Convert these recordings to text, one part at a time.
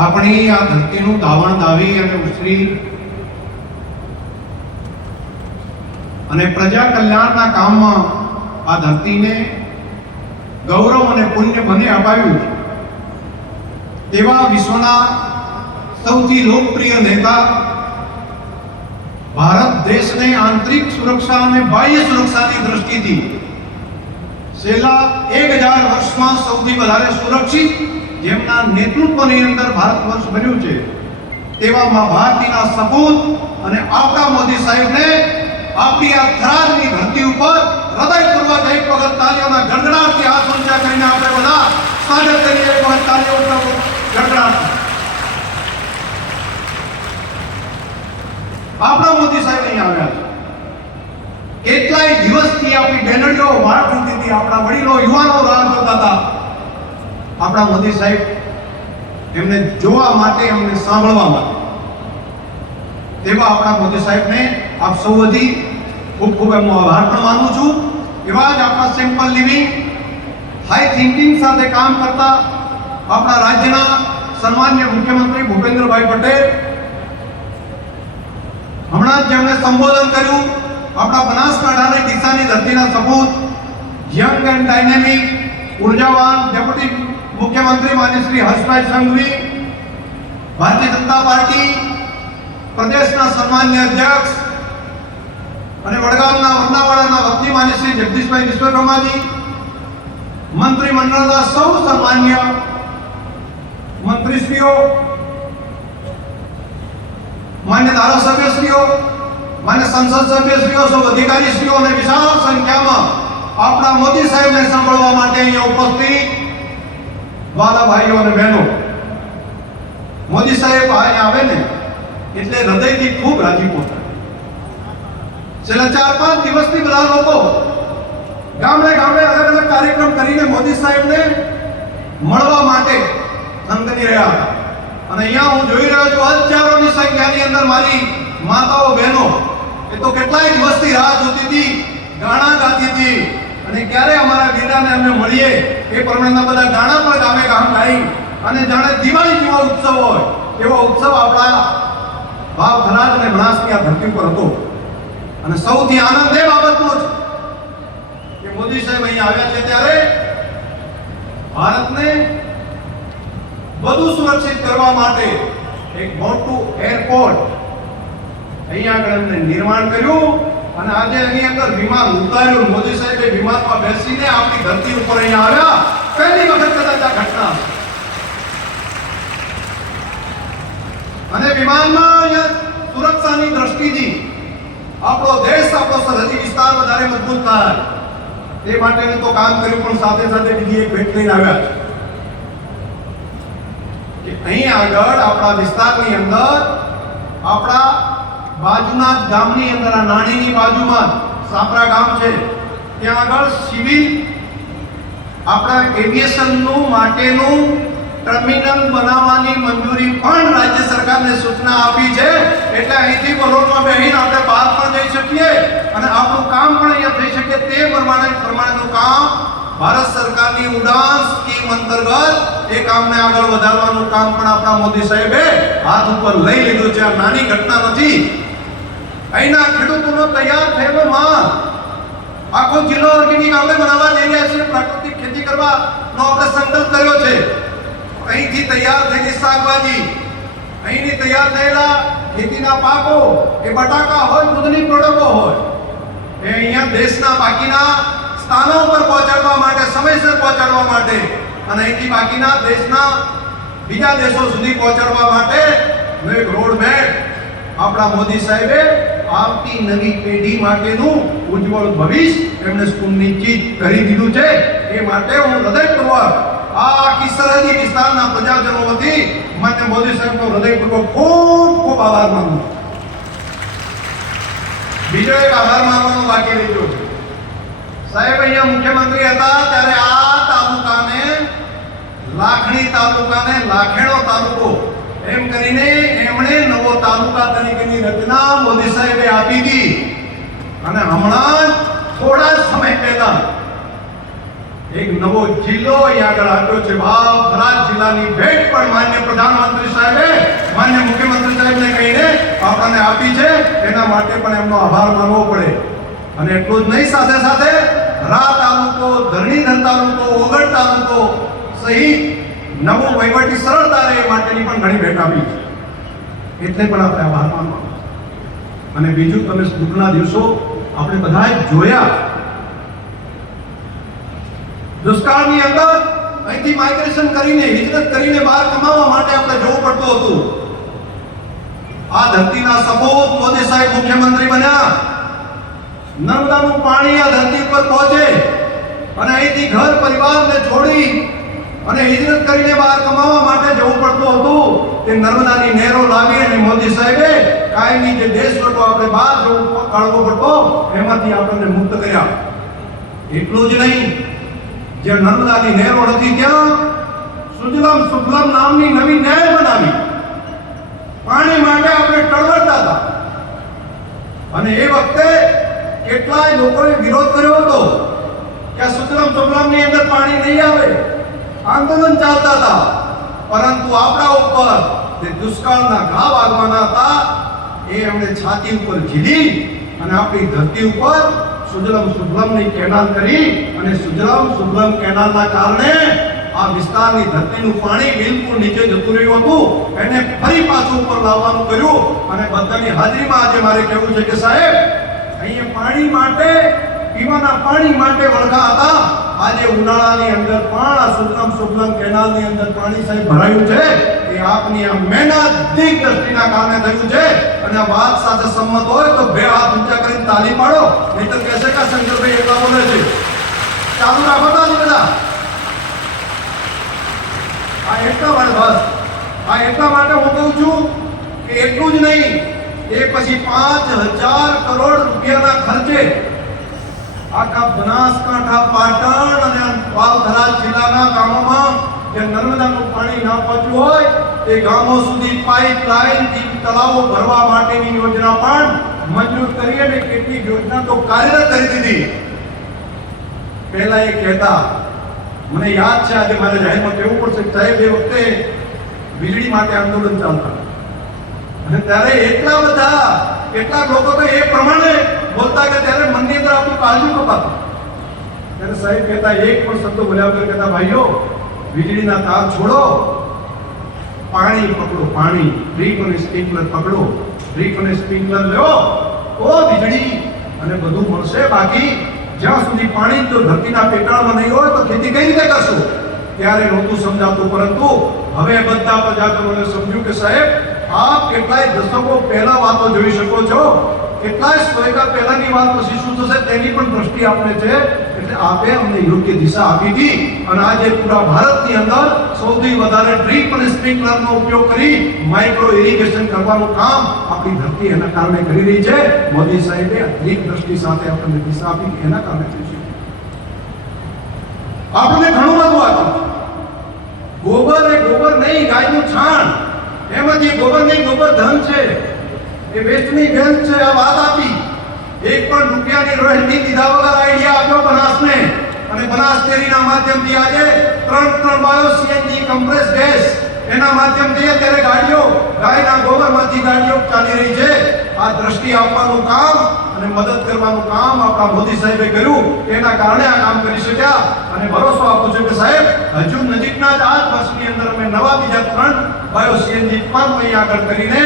આપણી આ ધરતીનું દાવણ દાવી અને ઉછરી અને પ્રજા કલ્યાણના કામમાં આ ધરતીને ગૌરવ અને પુણ્ય બને અપાવ્યું તેવા વિશ્વના સૌથી લોકપ્રિય નેતા, ભારત દેશને આંતરિક સુરક્ષા અને બાહ્ય સુરક્ષાની દ્રષ્ટિથી છેલ્લા 1000 વર્ષમાં સૌથી વધારે સુરક્ષિત, જેમના નેતૃત્વની અંદર ભારત વર્ષ બન્યું છે, તેવા મા ભારતીના સપૂત અને આપણા મોદી સાહેબને આપણી આ થરાદની ધરતી ઉપર હૃદયપૂર્વક એક વખત તાળીઓના ગડગડાટથી હાથ ઊંચા કરીને આપણે બધા સ્વાગત કરીએ. એક વખત તાળીઓના ગડગડાટ. આપણા મોદી સાહેબ અહીં આવ્યા છે. કેટલાય દિવસથી આપણી બેનડીઓ વાળ થતી હતી, આપણા વડીલો યુવાનો રાહ જોતા હતા. આપણા મોદી સાહેબ એમને જોવા માટે, એમને સાંભળવા માટે. તેવા આપણા મોદી સાહેબને આપ સૌ વતી ખૂબ ખૂબ એમનો આભાર પણ માનું છું. એવા જ આપણા સિમ્પલ લિવિંગ, હાઈ થિંકિંગ સાથે કામ કરતા આપણા રાજ્યના સન્માનીય મુખ્યમંત્રી ભૂપેન્દ્રભાઈ પટેલ, હમણાં જ જેમણે સંબોધન કર્યું, આપણા બનાસકાંઠાની ડીસાની ધરતીના સપૂત, યંગ એન્ડ ડાયનેમિક, ઉર્જાવાન ડેપ્યુટી મુખ્યમંત્રી માન્ય શ્રી હર્ષભાઈ સંઘવી, ભારતીય જનતા પાર્ટી પ્રદેશના સન્માનીય અધ્યક્ષ અને વડગામના વરનાવાડાના વતની માન્ય શ્રી જગદીશભાઈ વિશ્વકર્માજી, મંત્રીમંડળના સૌ સન્માનીય મંત્રીશ્રીઓ, માન્ય ધારાસભ્યશ્રીઓ, માન્ય સંસદ સભ્યશ્રીઓ, સૌ અધિકારીશ્રીઓ અને વિશાળ સંખ્યામાં આપણા મોદી સાહેબને સાંભળવા માટે અહીંયા ઉપસ્થિત વાલા ભાઈઓ અને બહેનો, મોદી સાહેબ અહીંયા આવે ને એટલે હૃદયથી ખૂબ રાજીપો થાય. છેલ્લા 4-5 દિવસથી બધા લોકો ગામડે ગામડે અલગ અલગ કાર્યક્રમ કરીને મોદી સાહેબને મળવા માટે સંગની રહ્યા હતા. અને અહીંયા હું જોઈ રહ્યો છું હજારોની સંખ્યાની અંદર મારી માતાઓ, બહેનો એ તો કેટલાય દિવસથી રાહ જોતી હતી, ગાણા ગાતી હતી અને ક્યારે અમારા વીરાને અમને મળીએ એ પ્રમાણેના બધા ગાણા પણ ગામે ગામ ગાઈ અને જાણે દિવાળી જેવો ઉત્સવ હોય એવો ઉત્સવ આપણા ભાવ થરાદ અને બનાસની આ ધરતી પર હતો. અને સૌથી આનંદ એ બાબતનો છે કે મોદી સાહેબ અહીં આવ્યા છે ત્યારે ભારતને વધુ સુરક્ષિત કરવા માટે એક મોટું એરપોર્ટ અહીંયા આગળ એમને નિર્માણ કર્યું અને આજે એની અંદર વિમાન ઉતાર્યું. મોદી સાહેબે વિમાનમાં બેસીને આપણી ધરતી ઉપર અહીંયા આવ્યા. પહેલી વખત કદાચ આ ઘટના અને વિમાનમાં સુરક્ષાની દ્રષ્ટિથી આપણો દેશ, આપણો સરહદી વિસ્તાર વધારે મજબૂત થાય તે માટેનું તો કામ કર્યું, પણ સાથે સાથે બીજી એક ભેટ લઈને આવ્યા છે કે અહીં આગળ આપણા વિસ્તારની અંદર, આપણા બાજુના જ ગામની અંદર, આ નાણીની બાજુમાં સાપરા ગામ છે, ત્યાં આગળ સિવિલ આપણા એવિએશનનું માટેનું ટર્મિનલ બનાવવાની મંજૂરી પણ રાજ્ય સરકારને સૂચના આપી છે. એટલે અહીંથી બરોડમાં બેહીને આપણે બહાર પણ જઈ શકીએ અને આપણું કામ પણ અહીંયા થઈ શકે તે પ્રમાણેનું કામ ભારત સરકારની ઉડાન સ્કીમ અંતર્ગત એ કામને આગળ વધારવાનું કામ પણ આપણા મોદી સાહેબે હાથ ઉપર લઈ લીધું છે. આ નાની ઘટના નથી. અહીંના ખેડૂતોનો તૈયાર થયેલો માલ આખો જિલ્લો ઓર્ગેનિક આપણે બનાવવા જઈ રહ્યા છીએ, પ્રાકૃતિક ખેતી કરવાનો આપણે સંકલ્પ કર્યો છે. અહીંથી તૈયાર થયેલી શાકભાજી, અહીંની તૈયાર થયેલા ખેતીના પાકો, એ બટાકા હોય, દૂધની પ્રોડક્ટો હોય, એ અહીંયા દેશના બાકીના સ્થાનો પર પહોંચાડવા માટે, સમયસર પહોંચાડવા માટે અને અહીંથી બાકીના દેશના બીજા દેશો સુધી પહોંચાડવા માટે એક રોડ મેપ આપણા મોદી સાહેબે આવતી નવી પેઢી માટેનું ઉજ્જવળ ભવિષ્ય એમણે સુનિશ્ચિત કરી દીધું છે. એ માટે હું હૃદયપૂર્વક આખી સરહદી વિસ્તારના પ્રજાજનો વતી માન્ય મોદી સાહેબનો હૃદયપૂર્વક ખૂબ ખૂબ આભાર માનું છું. બીજો એક આભાર માનવાનો બાકી રહ્યો છે. સાહેબ અહીંયા મુખ્યમંત્રી હતા ત્યારે આ તાલુકાને, લાખણી તાલુકાને લાખેડો તાલુકો એમ કરીને એમણે નવો તાલુકા તરીકેની રચના મોદી સાહેબે આપી હતી. અને હમણાં થોડા સમય પહેલા એક નવો જિલ્લો અહીં આગળ આવ્યો છે. થરાદ જિલ્લાની ભેટ પણ માન્ય પ્રધાનમંત્રી સાહેબે, માન્ય મુખ્યમંત્રી સાહેબને કહીને આપણને આપી છે. એના માટે પણ એમનો આભાર માનવો પડે. અને એટલું જ નહીં, સાથે સાથે રા તાલુકો, ધરણીધર તાલુકો, ઓગળ તાલુકો સહિત નવું વહીવટી સરળતા રહે માટેની પણ ઘણી ભેટ આપી છે. એટલે પણ આપણે આભાર માનવો. અને બીજું, તમે દુઃખના દિવસો આપણે બધા જોયા. દુષ્કાળની અંદર અહીંથી માઇગ્રેશન કરીને, હિજરત કરીને બહાર કમાવા માટે આપણે જવું પડતું હતું. આ ધરતીના સપોત મોદી સાહેબ મુખ્યમંત્રી બન્યા. નર્મદાનું પાણી આ ધરતી પર પહોંચે અને અહીંથી ઘર પરિવારને છોડી અને હિજરત કરીને બહાર કમાવા માટે જવું પડતું હતું. તે નર્મદાની નહેરો લાવી અને મોદી સાહેબે કાયમી જે દેશ વટો આપણે બહાર જવું કાઢવો પડતો, એમાંથી આપણને મુક્ત કર્યા. એટલું જ નહીં, જ્યાં નર્મદાની નહેરો નથી ત્યાં સુજલામ સુફલામ નામની નવી નહેર બનાવી. પાણી માટે આપણે ટળવળતા હતા અને એ વખતે કેટલાય લોકોએ વિરોધ કર્યો હતો કે આ સુજલામ સુફલામની અંદર પાણી નહીં આવે. આંદોલન ચાલતા હતા, પરંતુ આપણા ઉપર જે દુષ્કાળના ઘા વાગવાના હતા એ એમણે છાતી ઉપર ઝીલી અને આપણી ધરતી ઉપર સુજલામ સુફલામની કેનાલ કરી. અને સુજલામ સુફલામ કેનાલના કારણે આ વિસ્તારની ધરતીનું પાણી બિલકુલ નીચે જતું રહ્યું હતું, એને ફરી પાછું ઉપર લાવવાનું કર્યું. અને બધાની હાજરીમાં આજે મારે કહેવું છે કે સાહેબ, અહીંયા પાણી માટે, પીવાના પાણી માટે વળગા હતા. આજે ઉનાળાની અંદર પણ આ સુજલામ સુફલામ કેનાલની અંદર પાણી સાહેબ ભરાયું છે. એ આપની આ મહેનત, દીર્ઘદ્રષ્ટિના કારણે થયું છે. અને આ વાત સાથે સંમત હોય તો બે હાથ ઊંચા કરીને તાલી પાડો, નહીતર કહેશે કે શંકરભાઈ એટલા બોલે છે. ચાલુ રાખો તો બધા. આ એટલા માટે બસ, આ એટલા માટે હું કહું છું કે એટલું જ નહીં, એ પછી 5000 કરોડ રૂપિયાના ખર્ચે આખા બનાસકાંઠા, પાટણ અને થરાદ જિલ્લાના ગામોમાં જે નર્મદાનું પાણી ના પહોંચ્યું હોય તે ગામો સુધી પાઇપલાઇનથી તળાવો ભરવા માટેની યોજના પણ મંજૂર કરી અને કેટલીક યોજના તો કાર્યરત કરી દીધી. પહેલા એ કહેતા, મને યાદ છે, આજે મારે જાહેરમાં કહેવું પડશે, સાહેબ એ વખતે વીજળી માટે આંદોલન ચાલતા અને ત્યારે એટલા બધા, કેટલાક લોકો તો એ પ્રમાણે બોલતા કે ત્યારે મનની અંદર આપણું કાળજું કપાતું. ત્યારે સાહેબ કહેતા, એક પણ શબ્દ બોલ્યા વગર કહેતા, ભાઈઓ વીજળીના તાર છોડો, પાણી પકડો, પાણી, ડ્રીપ અને સ્પ્રિંકલર પકડો, ડ્રીપ અને સ્પ્રિંકલર લો તો વીજળી અને બધું મળશે. બાકી જ્યાં સુધી પાણી જો ધરતીના પેટાળમાં નહીં હોય તો ખેતી કઈ રીતે કરશું? ત્યારે નહોતું સમજાતું, પરંતુ હવે બધા પ્રજાજનોને સમજ્યું કે સાહેબ, આપ કેટલાય દશકો પહેલા વાતો જોઈ શકો છો, કેટલાય સ્વયકા પહેલાની વાત પછી શું થશે તેની પણ દ્રષ્ટિ આપણે છે. એટલે આપે અમને યોગ્ય દિશા આપી હતી અને આજે પૂરા ભારતની અંદર સૌથી વધારે ડ્રીપ અને સ્પ્રિંકલરનો ઉપયોગ કરી માઇક્રો ઇરિગેશન કરવાનું કામ આપણી ધરતી એના કારણે કરી રહી છે. મોદી સાહેબે એક દ્રષ્ટિ સાથે આપણને દિશા આપી, એના કારણે થઈ છે. આપણને ઘણું બધું આપ્યું. ગોબર એ ગોબર નહીં, ગાયનું છાણ, એમાં જે ગોબર નહીં, ગોબર ધન છે, એ વેસ્ટની વેલ્થ છે. આ વાત આપી. એક પણ રૂપિયાની રોયલ્ટી દીધા વગર આઈડિયા આપ્યો બનાસને, અને બનાસ ડેરીના માધ્યમથી આજે 3 બાયો સીએનજી કમ્પ્રેસ ગેસ એના માધ્યમથી અત્યારે ગાડીઓ ગાયના ગોબરમાંથી ગાડીઓ ચાલી રહી છે. આ દ્રષ્ટિ આપવાનું કામ અને મદદ કરવાનું કામ આપણા મોદી સાહેબે કર્યું. એના કારણે આ કામ કરી શક્યા. અને ભરોસો આપું છું કે સાહેબ, હજુ નજીકના જ 8 વર્ષની અંદર અમે નવા બીજા 3 બાયો સીએનજી પણ અહીં આગળ કરીને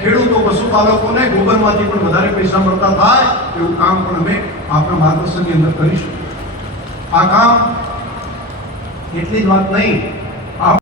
ખેડૂતો, પશુપાલકોને ગોબરમાંથી પણ વધારે પૈસા મળતા થાય એવું કામ પણ અમે આપણા માર્ગદર્શનની અંદર કરીશું. આ કામ એટલી જ વાત નહીં,